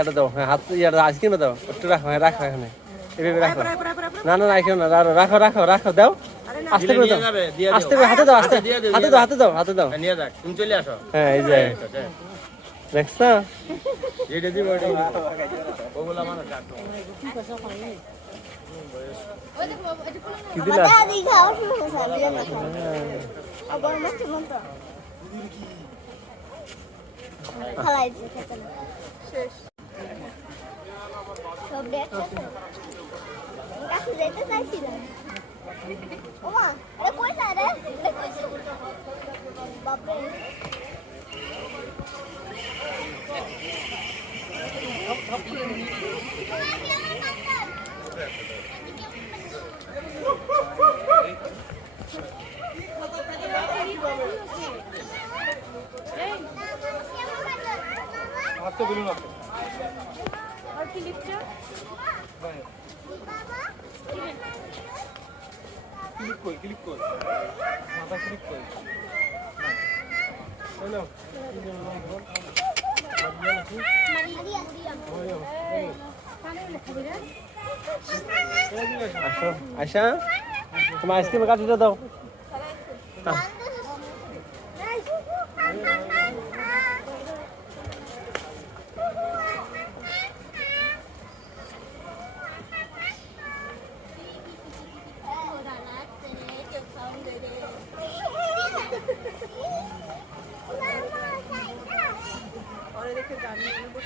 এটা দাও, হ্যাঁ হাত ইয়াটা আজকে না দাও, একটু রাখো, হ্যাঁ রাখো এখানে, এভাবে রাখো। না না রাখো না, রাখো রাখো রাখো, দাও আস্তে করে দাও, আস্তে করে হাতে দাও, আস্তে হাতে দাও, হাতে দাও, হাতে দাও, নিয়ে যাক, তুমি চলে আসো। হ্যাঁ এই যে দেখছো, এটা দিব ওগুলা মানে কাটো কি দিলা শেষ সব দেখতেছে কাছে যেতে চাইছিলাম ওমা এটা কই না রে এটা কইছে বাপরে আচ্ছা বলুন না আর কি লিখছো ক্লিক কর মাথা ক্লিক কর হ্যালো আসো আয়শা, তোমার আইসক্রিম কাটিটা দাও। और देखे जानने में बहुत